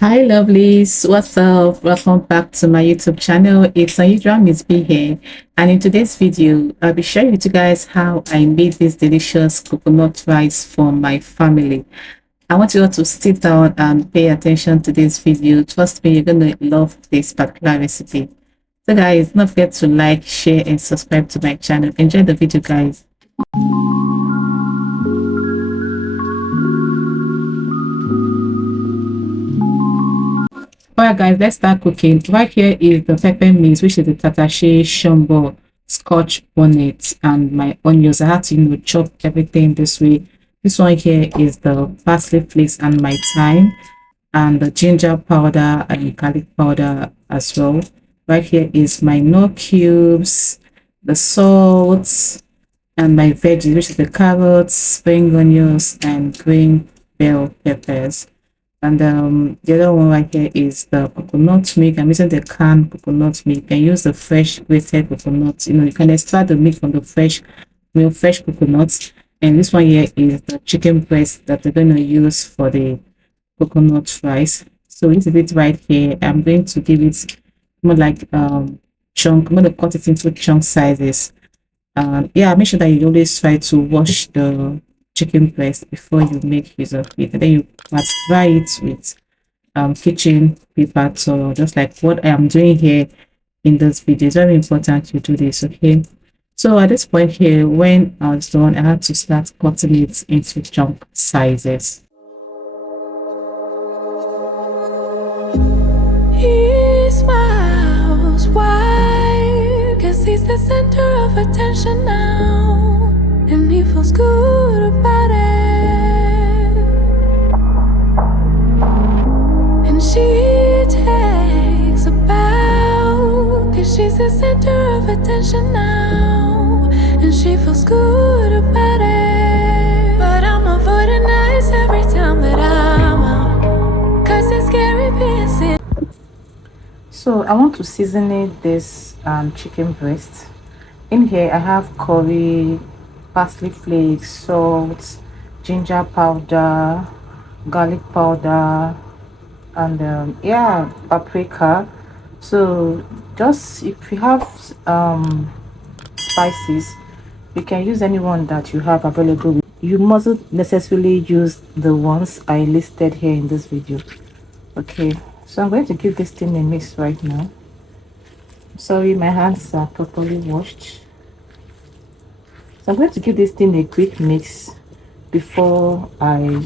Hi lovelies, what's up? Welcome back to my YouTube channel. It's unusual Miss B here, and in today's video I'll be sharing with you guys how I made this delicious coconut rice for my family. I want you all to sit down and pay attention to this video. Trust me, you're gonna love this particular recipe. So guys, don't forget to like, share and subscribe to my channel. Enjoy the video guys. Alright guys, let's start cooking. Right here is the pepper mix, which is the Tatashe, shombo, scotch, bonnet, and my onions. I had to, chop everything this way. This one here is the parsley flakes and my thyme, and the ginger powder and garlic powder as well. Right here is my knor cubes, the salt, and my veggies, which is the carrots, spring onions, and green bell peppers. And the other one right here is the coconut milk. I'm using the canned coconut milk. You can use the fresh grated coconut. You can extract the milk from the fresh coconuts. And this one here is the chicken breast that we're going to use for the coconut rice. So this is it right here. I'm going to give it more like chunk. I'm going to cut it into chunk sizes. Yeah, make sure that you always try to wash the chicken breast before you make use of it, and then you must dry it with kitchen paper towel, just like what I am doing here in this video. It's very important you do this. Okay, so at this point here, when I was done, I had to start cutting it into chunk sizes. He smiles wide, 'cause he's the center of attention now, and he feels good about it. And she takes a bow, 'cause she's the center of attention now, and she feels good about it. But I'm avoiding nights every time that I'm out, 'cause it's scary being seen. So I want to season it this chicken breast. In here I have curry, parsley flakes, salt, ginger powder, garlic powder, and yeah, paprika. So just if you have spices, you can use any one that you have available. You mustn't necessarily use the ones I listed here in this video. Okay, so I'm going to give this thing a mix right now. Sorry, my hands are properly washed. So I'm going to give this thing a quick mix before I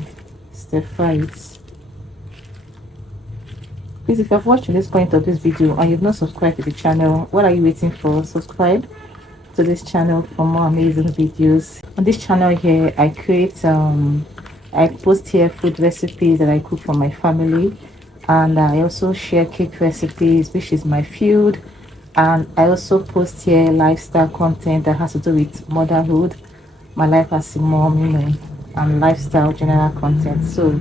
stir fry it. Please, if you have watched to this point of this video and you've not subscribed to the channel, what are you waiting for? Subscribe to this channel for more amazing videos. On this channel here, I create I post here food recipes that I cook for my family, and I also share cake recipes, which is my field. And I also post here lifestyle content that has to do with motherhood, my life as a mom, and lifestyle general content. So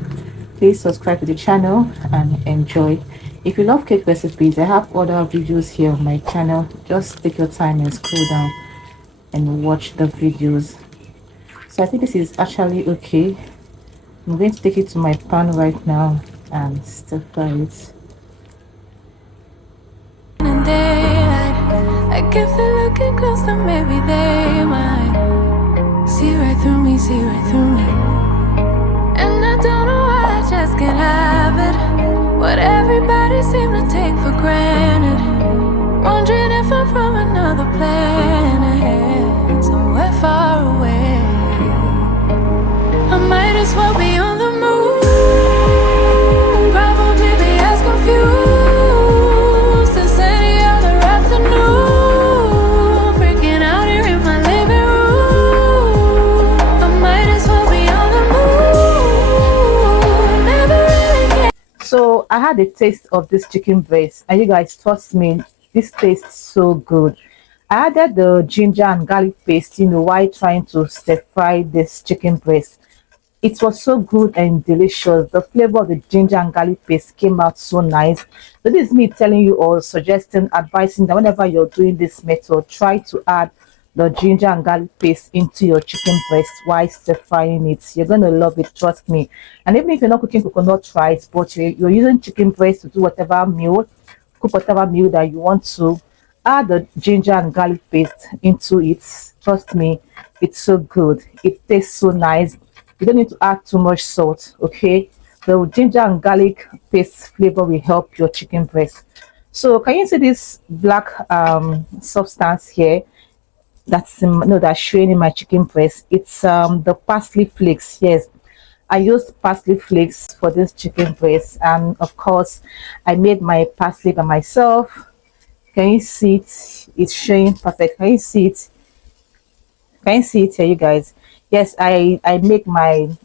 please subscribe to the channel and enjoy. If you love cake recipes, I have other videos here on my channel. Just take your time and scroll down and watch the videos. So I think this is actually okay. I'm going to take it to my pan right now and stir fry it. Like if they're looking close, then maybe they might see right through me, see right through me. And I don't know why I just can't have it, what everybody seem to take for granted. Wondering if I'm from another planet, somewhere far away. I might as well be on the moon, probably be as confused as any other afternoon. So I had a taste of this chicken breast, and you guys, trust me, this tastes so good. I added the ginger and garlic paste, while trying to stir fry this chicken breast. It was so good and delicious. The flavor of the ginger and garlic paste came out so nice. So this is me telling you, or suggesting, advising that whenever you're doing this method, try to add the ginger and garlic paste into your chicken breast while stir frying it. You're gonna love it, trust me. And even if you're not cooking coconut rice, but you're using chicken breast to do whatever meal, cook whatever meal that you want to, add the ginger and garlic paste into it. Trust me, it's so good. It tastes so nice. You don't need to add too much salt, okay? The ginger and garlic paste flavor will help your chicken breast. So can you see this black substance here? That's no, that's showing in my chicken breast. It's the parsley flakes. Yes, I used parsley flakes for this chicken breast, and of course I made my parsley by myself. Can you see it? It's showing perfect. Can you see it? Can you see it here, you guys? Yes, I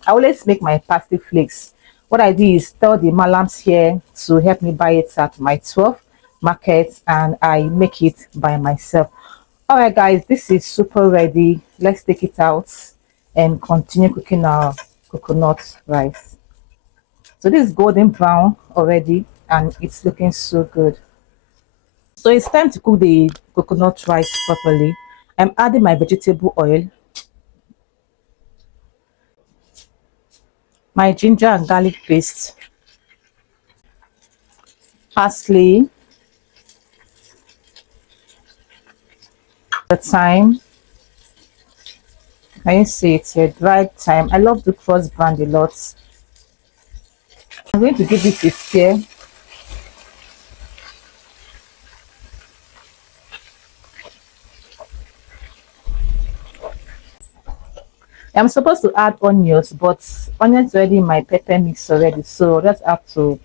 always make my parsley flakes. What I do is tell the malams here to help me buy it at my 12 market, and I make it by myself. All right, guys, this is super ready. Let's take it out and continue cooking our coconut rice. So this is golden brown already, and it's looking so good. So it's time to cook the coconut rice properly. I'm adding my vegetable oil, my ginger and garlic paste, parsley, the thyme. Can you see it here? Dried thyme. I love the cross brand a lot. I'm going to give it a stir. I'm supposed to add onions, but onions already in my pepper mix already, so just have to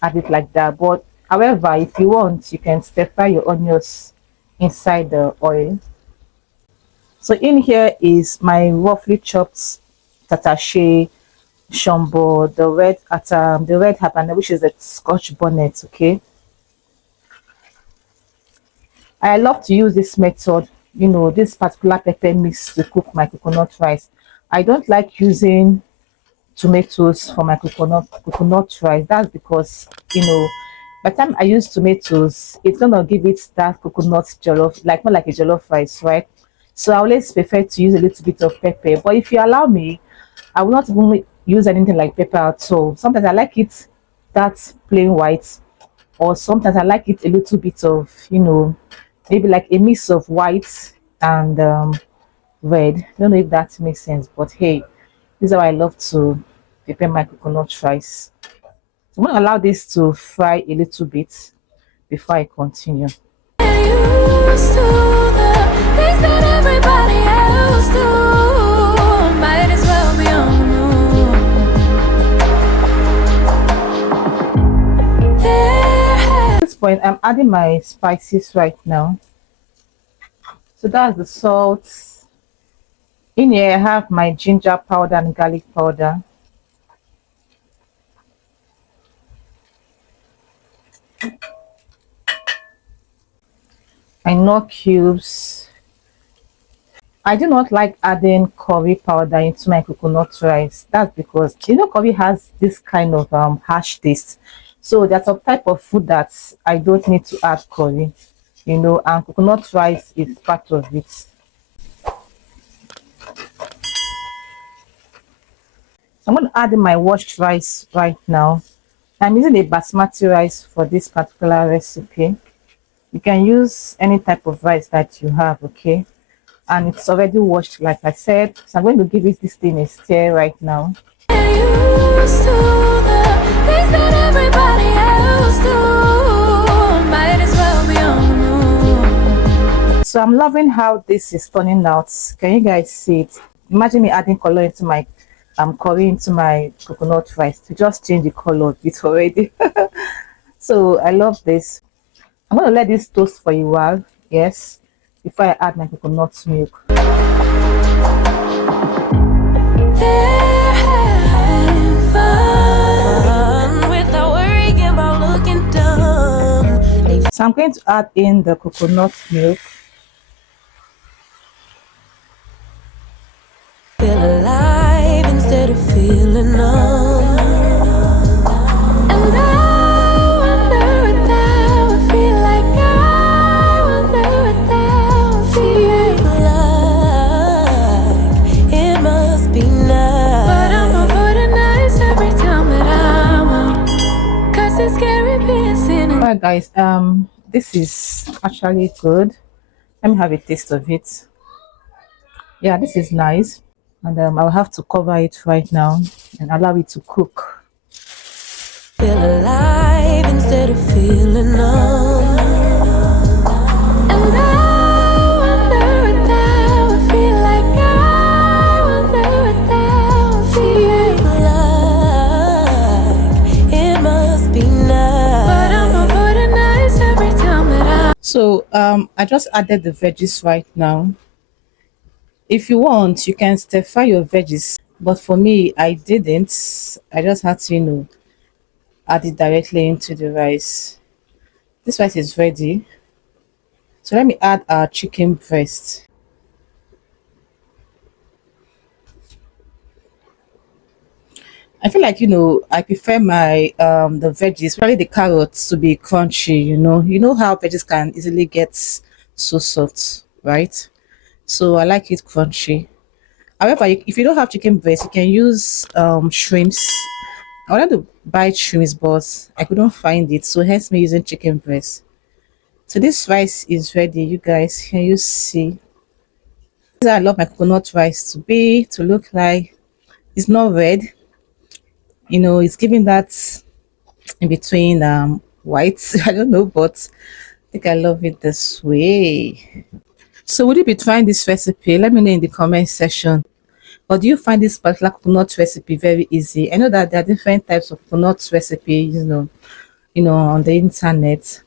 add it like that. But however, if you want, you can stir fry your onions inside the oil. So in here is my roughly chopped tatashe, shombo, the red habanero, which is a scotch bonnet. Okay, I love to use this method, you know, this particular pepper mix to cook my coconut rice. I don't like using tomatoes for my coconut rice. That's because, you know, by the time I use tomatoes, it's gonna give it that coconut jollof, like more like a jollof rice, right? So I always prefer to use a little bit of pepper. But if you allow me, I will not even use anything like pepper at all. Sometimes I like it that plain white, or sometimes I like it a little bit of, you know, maybe like a mix of white and red. I don't know if that makes sense, but hey, this is how I love to prepare my coconut rice. So I'm going to allow this to fry a little bit before I continue. Used to the things that everybody else do. Might as well be on the move. At this point, I'm adding my spices right now. So that's the salt. In here, I have my ginger powder and garlic powder. My knor cubes. I do not like adding curry powder into my coconut rice. That's because, you know, curry has this kind of harsh taste. So there's a type of food that I don't need to add curry, you know, and coconut rice is part of it. I'm going to add in my washed rice right now. I'm using a basmati rice for this particular recipe. You can use any type of rice that you have, okay? And it's already washed, like I said. So I'm going to give it this thing a stir right now. Used to the things that everybody else do. Might as well be on the move. So I'm loving how this is turning out. Can you guys see it? Imagine me adding color into my curry into my coconut rice to just change the color of it already. So I love this. I'm going to let this toast for a while, yes, before I add my coconut milk. So I'm going to add in the coconut milk. Feel alive instead of feeling numb. And I wonder what that would feel like. I wonder what that would feel scary being seen. Alright guys, this is actually good. Let me have a taste of it. Yeah, this is nice. And I'll have to cover it right now and allow it to cook. Feel alive instead of feeling numb. And I wonder what that would feel like. I wonder what that would feel like. It must be nice. But I'm over the nights every time that So I just added the veggies right now. If you want, you can stir fry your veggies, but for me, I didn't. I just had to, add it directly into the rice. This rice is ready. So let me add our chicken breast. I feel like, I prefer my the veggies, probably the carrots, to be crunchy. You know how veggies can easily get so soft, right? So I like it crunchy. However, if you don't have chicken breast, you can use shrimps. I wanted to buy shrimps, but I couldn't find it, so hence me using chicken breast. So this rice is ready, you guys. Can you see? This is how I love my coconut rice to look like. It's not red, it's giving that in between white. I don't know, but I think I love it this way. So would you be trying this recipe? Let me know in the comment section. Or do you find this particular coconut recipe very easy? I know that there are different types of coconut recipes, on the internet.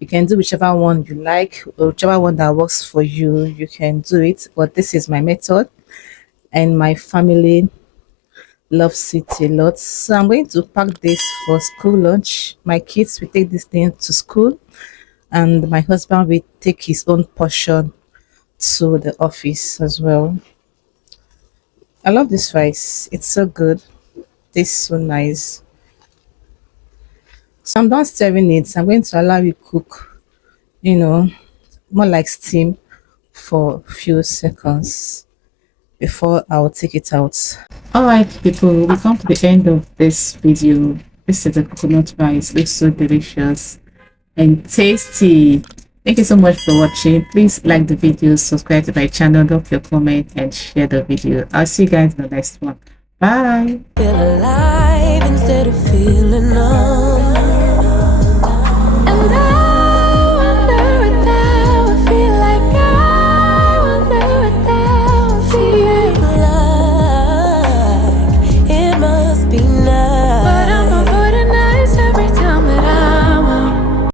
You can do whichever one you like, or whichever one that works for you. You can do it. But this is my method, and my family loves it a lot. So I'm going to pack this for school lunch. My kids will take this thing to school, and my husband will take his own portion to the office as well. I love this rice. It's so good. This is so nice. So I'm done stirring it. I'm going to allow it cook, more like steam for a few seconds before I'll take it out. Alright people, we come to the end of this video. This is the coconut rice. Looks so delicious and tasty. Thank you so much for watching. Please like the video, subscribe to my channel, drop your comment and share the video. I'll see you guys in the next one. Bye. feel alive instead of feeling numb.